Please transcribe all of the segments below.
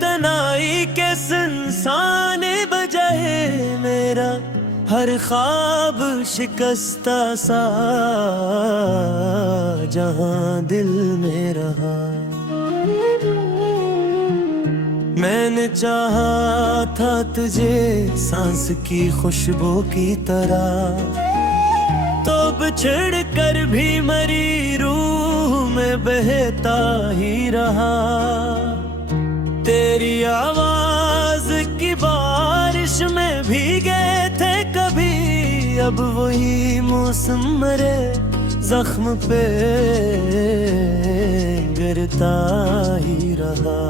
तनाई के सुनसान बजाए मेरा हर ख्वाब शिकस्ता सा जहां दिल में रहा। मैंने चाहा था तुझे सांस की खुशबू की तरह, तो बिछड़ कर भी मरी रूह में बहता ही रहा। तेरी आवाज की बारिश में भीगे थे कभी, अब वही मौसम मरे जख्म पे गिरता ही रहा।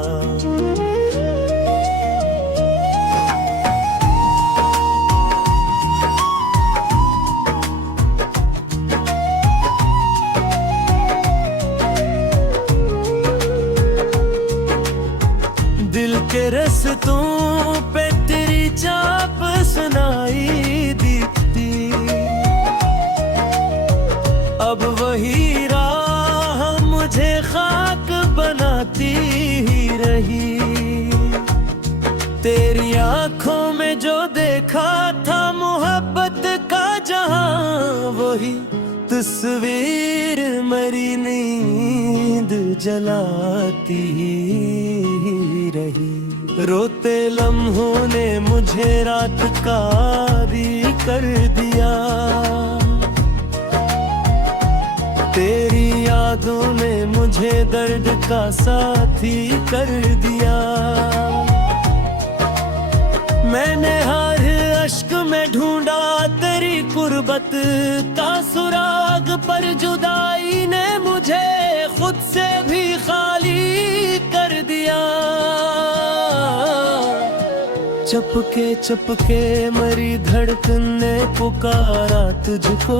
दिल के रस्तों पे तेरी चाप सुनाई दीपती, अब वही राह मुझे खाक बनाती ही रही। तेरी आंखों में जो देखा था मोहब्बत का जहां, वही तस्वीर मरी नींद जलाती ही रही। रोते लम्हों ने मुझे रात का भी कर दिया, तेरी यादों ने मुझे दर्द का साथी कर दिया। मैंने हर अश्क में ढूंढा तेरी कुर्बत का सुराग, पर जुदाई ने मुझे खुद से भी खाली कर दिया। चपके चपके मरी धड़कन ने पुकारा तुझको,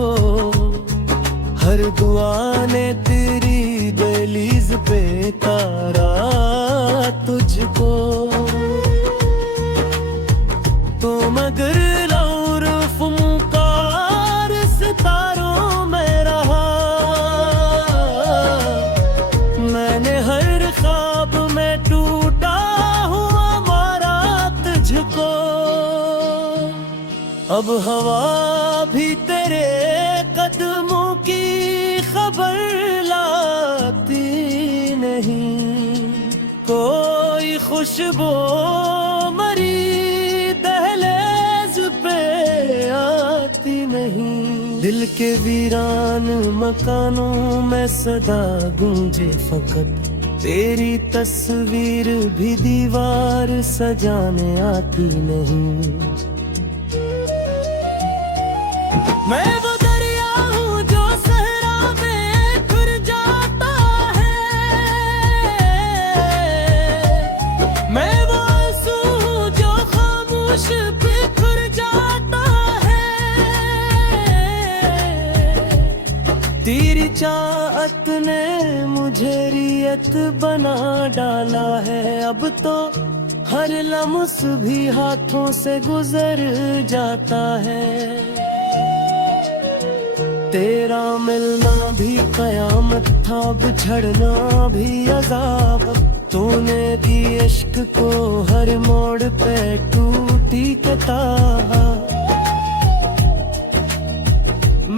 हर दुआ ने तेरी दहलीज पे तारा तुझको। तो मगर लौर फुमकार सितारों में रहा, मैंने हर ख्वाब में टूटा हुआ मारा तुझको। अब हवा भी तेरे कदमों की खबर लाती नहीं, कोई खुशबू मरी दहलीज पे आती नहीं। दिल के वीरान मकानों में सदा गूंजे फकत तेरी तस्वीर भी दीवार सजाने आती नहीं। मैं वो दरिया हूँ जो सहरा में खुर जाता है, मैं वो आंसू हूँ जो खामोश बिखर जाता है। तेरी चाहत ने मुझे रियत बना डाला है, अब तो हर लम्स भी हाथों से गुजर जाता है। तेरा मिलना भी कयामत था, बिछड़ना भी अजाब, तूने दी इश्क को हर मोड़ पे टूटी किताब।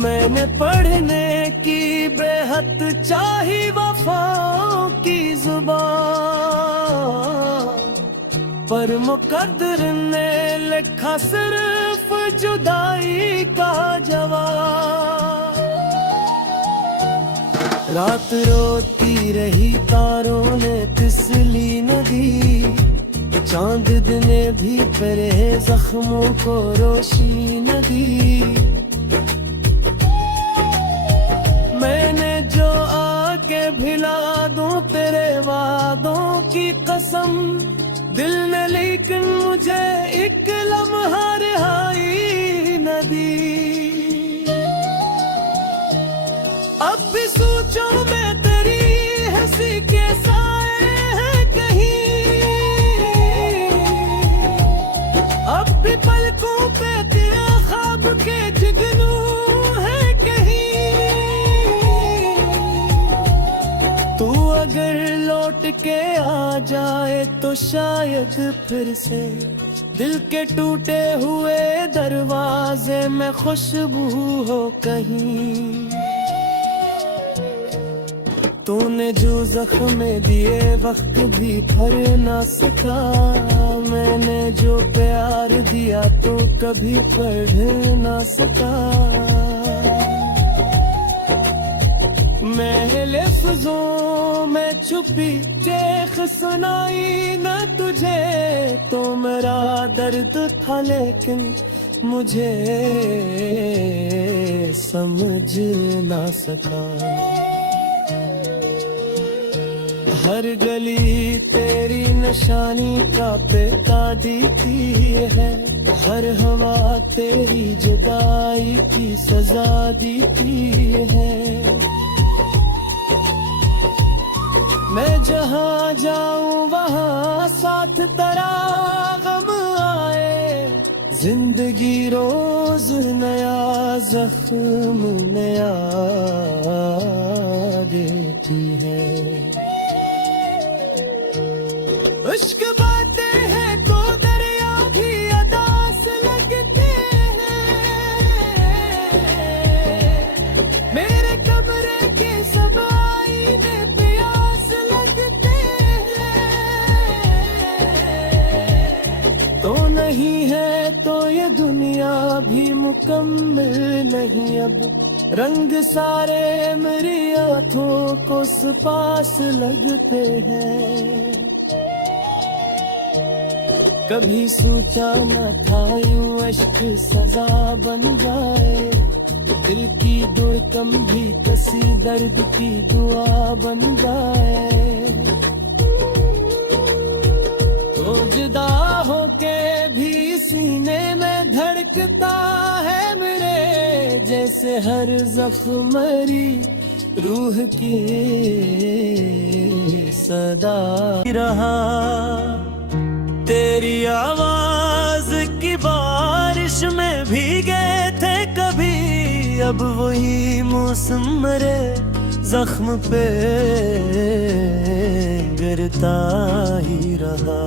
मैंने पढ़ने की बेहद चाही वफाओं की जुबान, पर मुकद्दर ने लिखा सिर्फ जुदाई का जवाब। रात रोती रही तारों ने तिसली न दी, चांद ने भी तेरे जख्मों को रोशनी न दी। मैंने जो आके भिला दूं तेरे वादों की कसम, दिल ने लेकिन मुझे एक लम्हा रिहाई न दी। अब भी सोचो मैं तेरी हंसी के साए हैं कहीं, अब भी पलकों पे तेरा ख्वाब के जुगनू है कहीं। तू अगर लौट के आ जाए तो शायद फिर से दिल के टूटे हुए दरवाजे में खुशबू हो कहीं। तूने जो जख्म दिए वक्त भी भर ना सका, मैंने जो प्यार दिया तो कभी पढ़ ना सका। मैं लफ्जों में छुपी चेख सुनाई न तुझे, तो मेरा दर्द था लेकिन मुझे समझ ना सका। हर गली तेरी निशानी का बेता देती है, हर हवा तेरी जुदाई की सजा देती है। मैं जहाँ जाऊँ वहाँ साथ तेरा गम आए, जिंदगी रोज नया जख्म नया देती है। इश्क बातें हैं तो दरिया भी अदा से लगते हैं, मेरे कमरे के सब आईने प्यास लगते हैं। तो नहीं है तो ये दुनिया भी मुकम्मल नहीं, अब रंग सारे मेरी आँखों को पास लगते हैं। कभी सोचा न था यूं इश्क सजा बन जाए, दिल की धड़कन भी किसी दर्द की दुआ बन जाए। तो जुदा होके भी सीने में धड़कता है मेरे, जैसे हर जख्म मरी रूह की सदा रहा। तेरी आवाज की बारिश में भीगे थे कभी, अब वही मौसम मेरे जख्म पे गिरता ही रहा।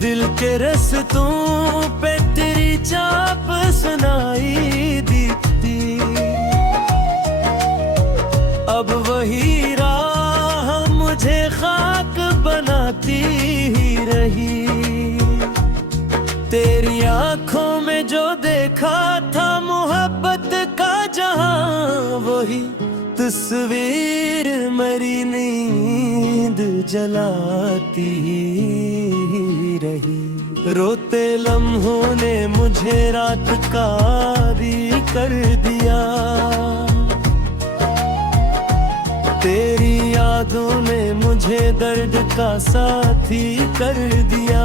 दिल के रस्तों पे तेरी चाप सुनाई दीप्ति, अब वही राह मुझे खाक बनाती ही रही। तेरी आंखों में जो देखा था मोहब्बत का जहां, वही तस्वीर मेरी नींद जलाती रही। रोते लम्हों ने मुझे रात का आदी कर दिया, तेरी यादों ने मुझे दर्द का साथी कर दिया।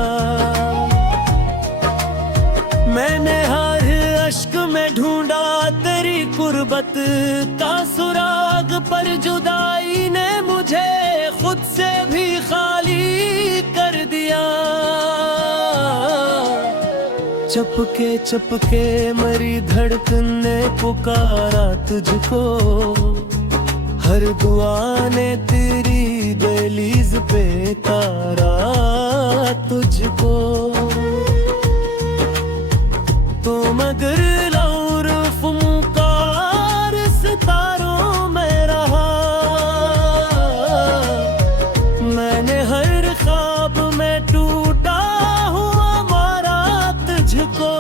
मैंने हर अश्क में ढूंढा तेरी कुर्बत का सुराग, पर जुदाई ने मुझे खुद से भी खाली कर दिया। चपके चपके मरी धड़कन ने पुकारा तुझको, हर दुआ ने तेरी दहलीज पे तारा तुझको। तो मगर लौर फुंकार सितारों में रहा, मैंने हर ख्वाब में टूटा हुआ मारा तुझको।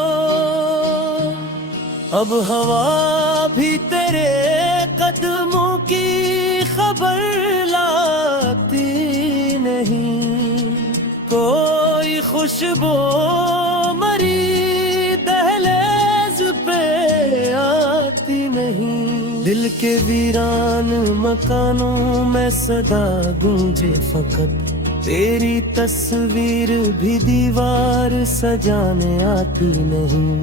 अब हवा भी तेरे कदमों की खबर लाती नहीं, कोई खुशबू मरी दहलीज पे आती नहीं। दिल के वीरान मकानों में सदा गूंजे फकत तेरी तस्वीर भी दीवार सजाने आती नहीं।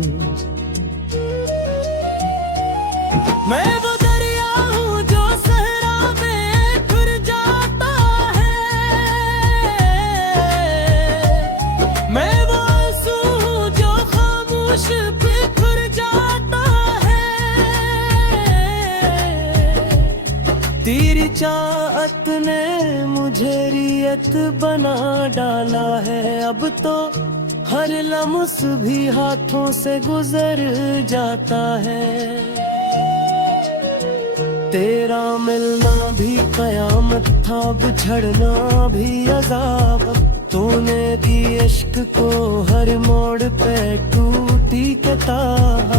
मैं वो दरिया हूँ जो सहरा में फिर जाता है, होश बिखर जाता है। तेरी चाहत ने मुझे रियत बना डाला है, अब तो हर लम्स भी हाथों से गुजर जाता है। तेरा मिलना भी कयामत था, बिछड़ना भी अजाब। तूने दी इश्क को हर मोड़ पे टूटी किताब।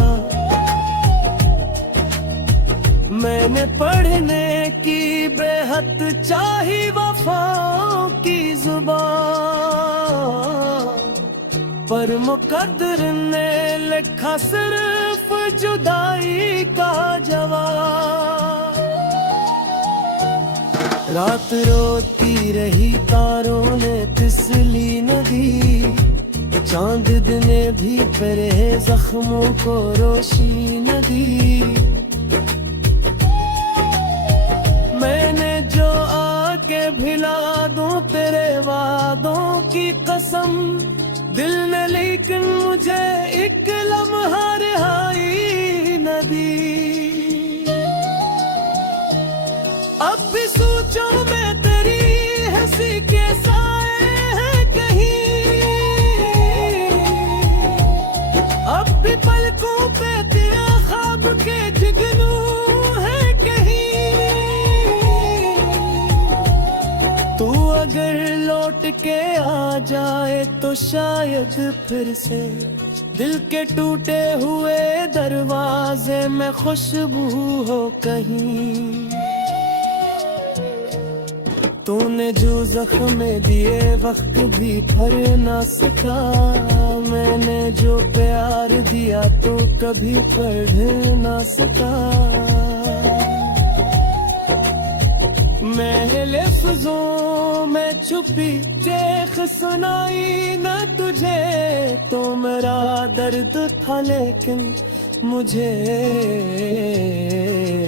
मैंने पढ़ने की बेहद चाही वफाओं की जुबान, पर मुकद्दर ने लिखा सिर्फ जुदाई का जवाब। रात रोती रही तारों ने तिसली न दी, चांद ने भी तेरे जख्मों को रोशनी न दी। मैंने जो आके भिला दूं तेरे वादों की कसम, दिल ने लेकिन मुझे एक लम्हा रिहाई न दी। अब भी सोचो मैं तेरी हंसी के साए हैं कहीं, अब भी पलकों पे तेरा ख्वाब के जुगनू है कहीं। तू अगर लौट के आ जाए तो शायद फिर से दिल के टूटे हुए दरवाजे में खुशबू हो कहीं। तूने जो जख्म दिए वक्त भी भर ना सका, मैंने जो प्यार दिया तो कभी पढ़ ना सका। मैं लफ्जों में छुपी चेख सुनाई न तुझे, तो मेरा दर्द था लेकिन मुझे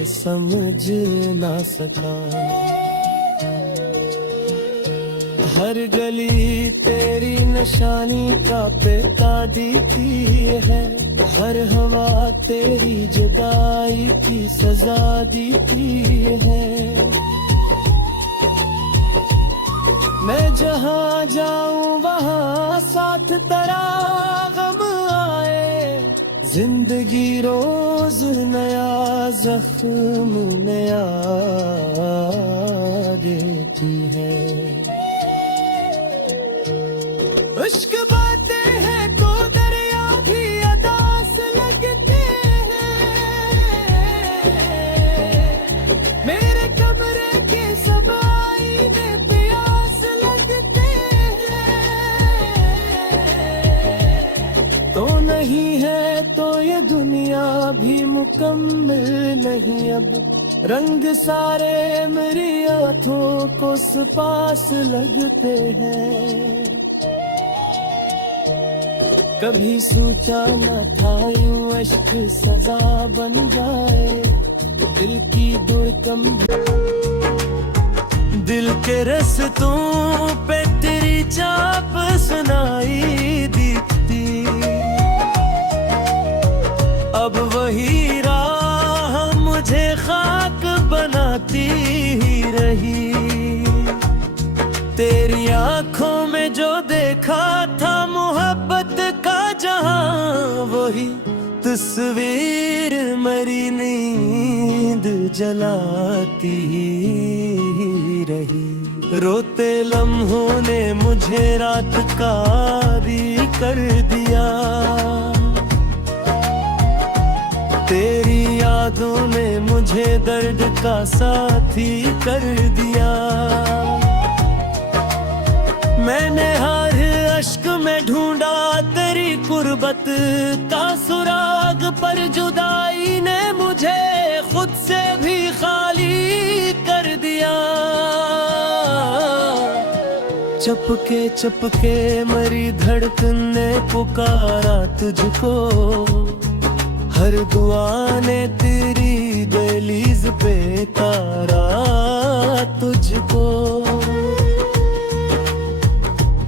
समझ ना सका। हर गली तेरी निशानी का पेता देती है, हर हवा तेरी जुदाई की सजा देती है। मैं जहाँ जाऊँ वहाँ साथ तेरा गम आए, जिंदगी रोज नया जख्म नया देती है। इश्क बातें हैं तो दरिया भी अदास लगते हैं, मेरे कमरे के सब आईने प्यास लगते हैं। तो नहीं है तो ये दुनिया भी मुकम्मल नहीं, अब रंग सारे मेरी आँखों को पास लगते हैं। कभी सोचा न था यूं इश्क सजा बन जाए, दिल की धड़कन दिल के रस्तों पे तेरी चाप सुनाई दीती। अब वही राह मुझे खाक बनाती ही रही। तेरी आंखों में जो देखा था मोहब्बत का जहां, वही तस्वीर मेरी नींद जलाती ही रही। रोते लम्हों ने मुझे रात का भी कर दिया, तेरी यादों ने मुझे दर्द का साथी कर दिया। मैंने हर अश्क में ढूंढा तेरी कुर्बत का सुराग, पर जुदाई ने मुझे खुद से भी खाली कर दिया। चपके चपके मेरी धड़कन ने पुकारा तुझको, हर दुआ ने तेरी दहलीज पे तारा तुझको।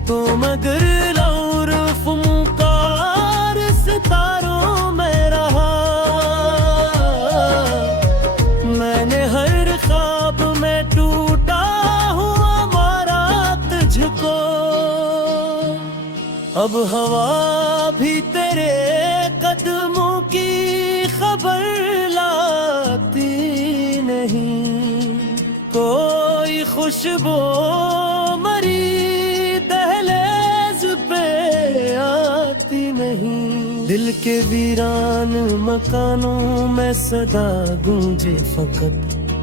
तो मगर लौर फुमकार सितारे अब हवा भी तेरे कदमों की खबर लाती नहीं, कोई खुशबू मरी दहलीज पे आती नहीं। दिल के वीरान मकानों में सदा गूंजे फकत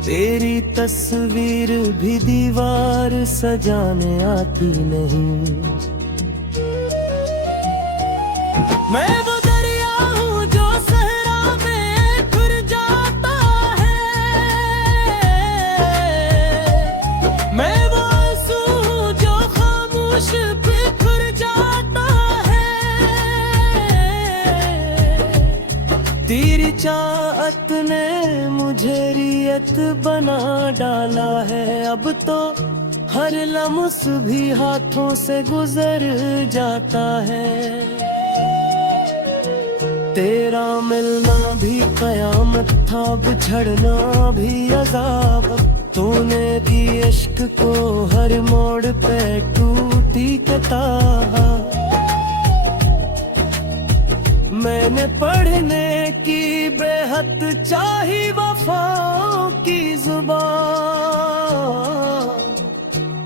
तेरी तस्वीर भी दीवार सजाने आती नहीं। मैं वो दरिया हूँ जो सहरा में खुर जाता है, मैं वो आंसू हूँ जो खामोश बिखर जाता है। तेरी चाहत ने मुझे रियत बना डाला है, अब तो हर लम्स भी हाथों से गुजर जाता है। तेरा मिलना भी कयामत था, बिछड़ना भी अज़ाब, तूने दी इश्क को हर मोड़ पे टूटी किताब। मैंने पढ़ने की बेहद चाही वफाओं की जुबान,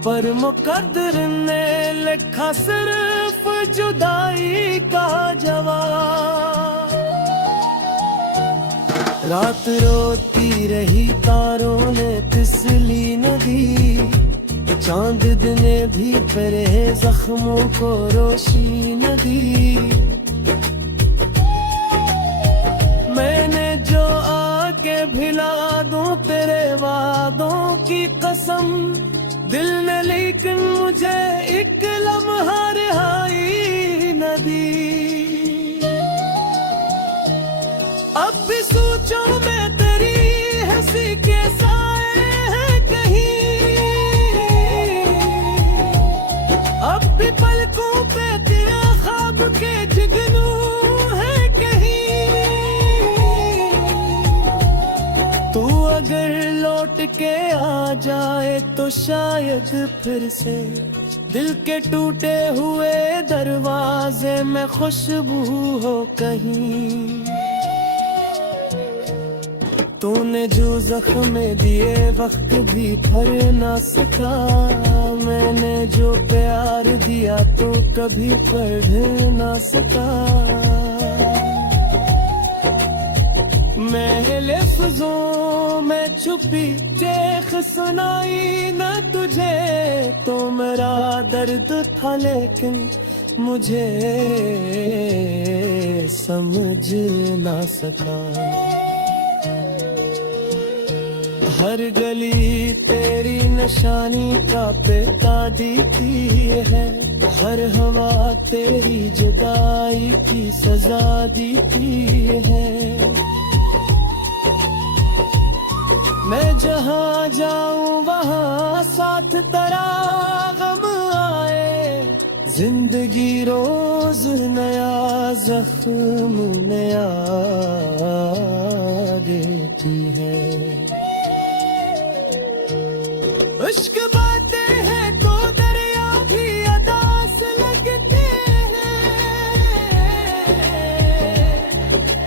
पर मुकद्दर ने लिखा सिर्फ जुदाई का जवाब। रात रोती रही तारों ने तिसली न दी, चांद ने भी तेरे जख्मों को रोशनी न दी। मैंने जो आके भिला दूं तेरे वादों की कसम, दिल ने लेकिन मुझे एक लम्हा रिहाई न दी। अब भी सोचो मैं तेरी हंसी के साए हैं कहीं, अब भी पलकों पे तेरा ख्वाब के जुगनू है कहीं। तू अगर लौट के आ जाए तो शायद फिर से दिल के टूटे हुए दरवाजे में खुशबू हो कहीं। तूने जो जख्म दिए वक्त भी भर ना सका, मैंने जो प्यार दिया तो कभी पढ़ ना सका। मैं लफ्जों में छुपी चेख सुनाई न तुझे, तो मेरा दर्द था लेकिन मुझे समझ ना सका। हर गली तेरी निशानी का पेता देती है, हर हवा तेरी जुदाई की सजा देती है। मैं जहाँ जाऊँ वहाँ साथ तेरा गम आए, जिंदगी रोज नया जख्म नया देती है। इश्क बातें हैं तो दरिया भी अदास लगते हैं,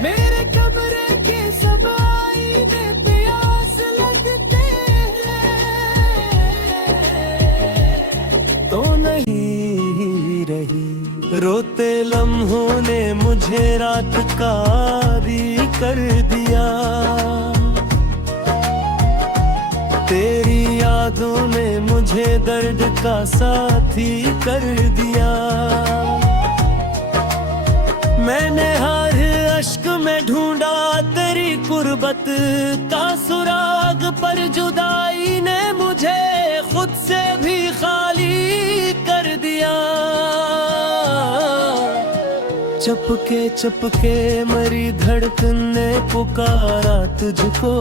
मेरे कमरे के सब आईने प्यास लगते हैं। तो नहीं रही रोते लम्हों ने मुझे रात का भी कर दिया, तेरी यादों ने मुझे दर्द का साथी कर दिया। मैंने हर अश्क में ढूंढा तेरी कुर्बत का सुराग, पर जुदाई ने मुझे खुद से भी खाली कर दिया। चपके चपके मरी धड़कन ने पुकारा तुझको,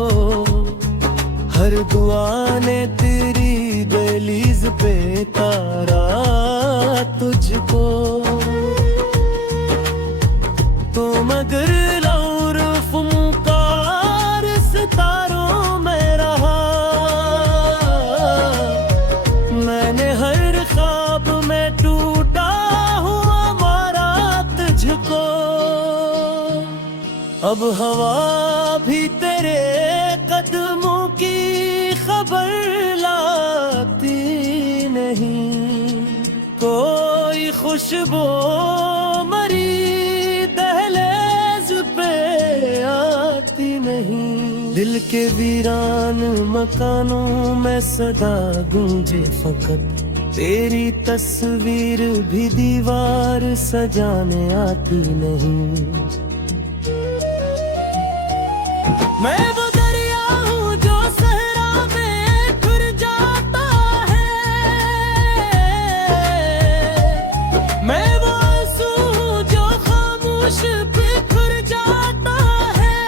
हर दुआ ने तेरी दहलीज पे तारा तुझको। तो मगर लौरफ मुकार सितारों में रहा, मैंने हर ख्वाब में टूटा हुआ अब हवा भी तेरे कदमों की खबर लाती नहीं, कोई खुशबू मरी दहलीज पे आती नहीं। दिल के वीरान मकानों में सदा गूंजे फकत तेरी तस्वीर भी दीवार सजाने आती नहीं। मैं वो दरिया हूँ जो सहरा में खुर जाता है, मैं वो आंसू हूँ जो खामोश बिखर जाता है।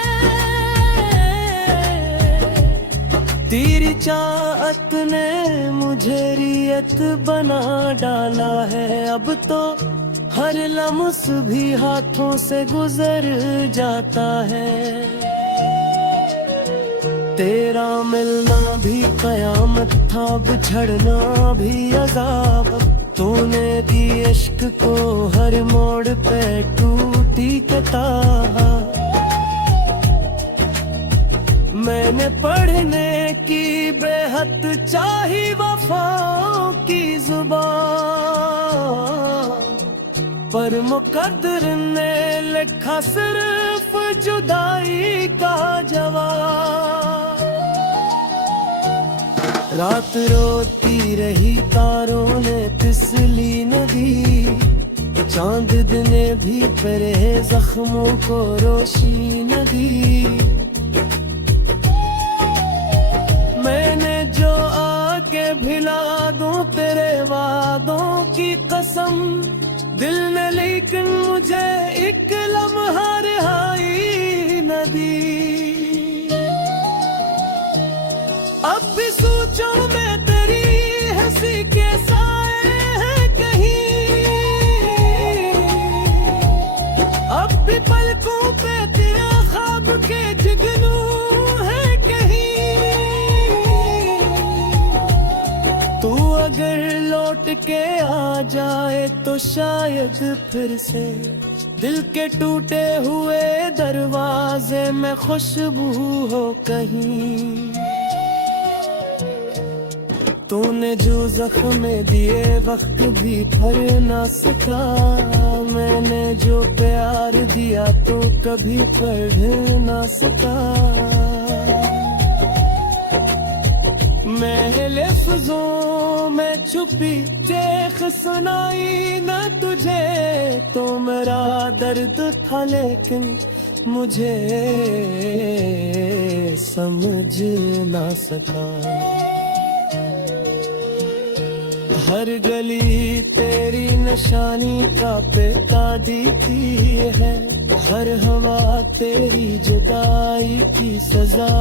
तेरी चाहत ने मुझे रियत बना डाला है, अब तो हर लम्स भी हाथों से गुजर जाता है। तेरा मिलना भी कयामत था, बिछड़ना भी अजाब। तूने दी इश्क को हर मोड़ पे टूटी किताब। मैंने पढ़ने की बेहद चाही वफाओं की जुबान, पर मुकद्दर ने लिखा सिर्फ जुदाई का जवाब। रात रोती रही तारों ने तिसली न दी, चांद ने भी तेरे जख्मों को रोशी न दी। मैंने जो आके भिला दूं तेरे वादों की कसम, दिल ने लेकिन मुझे एक लम्हा रिहाई न दी। अब भी सोचो मैं तेरी हंसी के साए हैं कहीं, अब भी पलकों पे तेरा ख्वाब के जुगनू है कहीं। तू अगर लौट के आ जाए तो शायद फिर से दिल के टूटे हुए दरवाजे में खुशबू हो कहीं। तूने जो जख्म दिए वक्त भी भर ना सका, मैंने जो प्यार दिया तो कभी पढ़ ना सका। मैं लफ्जों में छुपी चेख सुनाई न तुझे, तो मेरा दर्द था लेकिन मुझे समझ ना सका। हर गली तेरी निशानी का पेता देती है, हर हवा तेरी जुदाई की सजा।